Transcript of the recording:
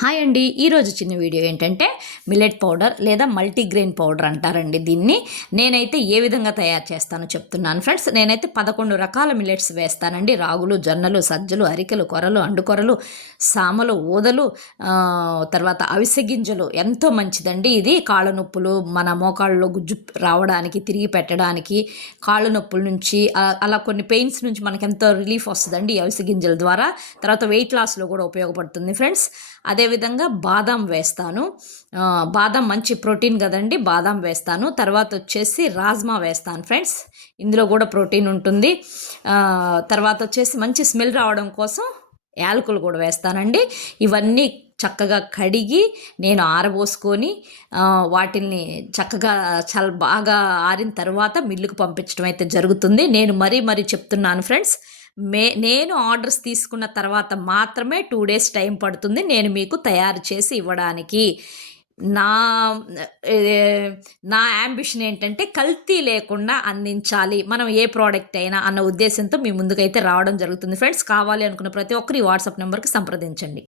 Hi అండి. ఈరోజు చిన్న వీడియో ఏంటంటే మిల్లెట్ పౌడర్ లేదా మల్టీగ్రెయిన్ పౌడర్ అంటారండి దీన్ని. నేనైతే ఏ విధంగా తయారు చేస్తానో చెప్తున్నాను ఫ్రెండ్స్. నేనైతే 11 రకాల మిల్లెట్స్ వేస్తానండి. రాగులు, జొన్నలు, సజ్జలు, అరికెలు, కొరలు, అండుకొరలు, సామలు, ఊదలు, తర్వాత అవిసె గింజలు ఎంతో మంచిదండి ఇది. కాళ్ళ నొప్పులు, మన మోకాళ్ళలో గుజ్జు రావడానికి, తిరిగి పెట్టడానికి, కాళ్ళ నొప్పుల నుంచి అలా కొన్ని పెయిన్స్ నుంచి మనకు ఎంతో రిలీఫ్ వస్తుందండి ఈ అవిసె గింజల ద్వారా. తర్వాత వెయిట్ లాస్లో కూడా ఉపయోగపడుతుంది ఫ్రెండ్స్. అదేవిధంగా బాదాం వేస్తాను. బాదాం మంచి ప్రోటీన్ కదండి, బాదాం వేస్తాను. తర్వాత వచ్చేసి రాజ్మా వేస్తాను ఫ్రెండ్స్, ఇందులో కూడా ప్రోటీన్ ఉంటుంది. తర్వాత వచ్చేసి మంచి స్మెల్ రావడం కోసం యాలకులు కూడా వేస్తానండి. ఇవన్నీ చక్కగా కడిగి నేను ఆరబోసుకొని వాటిల్ని చక్కగా బాగా ఆరిన తర్వాత మిల్లుకు పంపించడం అయితే జరుగుతుంది. నేను మరీ చెప్తున్నాను ఫ్రెండ్స్, నేను ఆర్డర్స్ తీసుకున్న తర్వాత మాత్రమే 2 డేస్ టైం పడుతుంది నేను మీకు తయారు చేసి ఇవ్వడానికి. నా నా యాంబిషన్ ఏంటంటే కల్తీ లేకుండా అందించాలి మనం ఏ ప్రోడక్ట్ అయినా అన్న ఉద్దేశంతో మీ ముందుకైతే రావడం జరుగుతుంది ఫ్రెండ్స్. కావాలి అనుకున్న ప్రతి ఒక్కరు ఈ వాట్సాప్ నెంబర్కి సంప్రదించండి.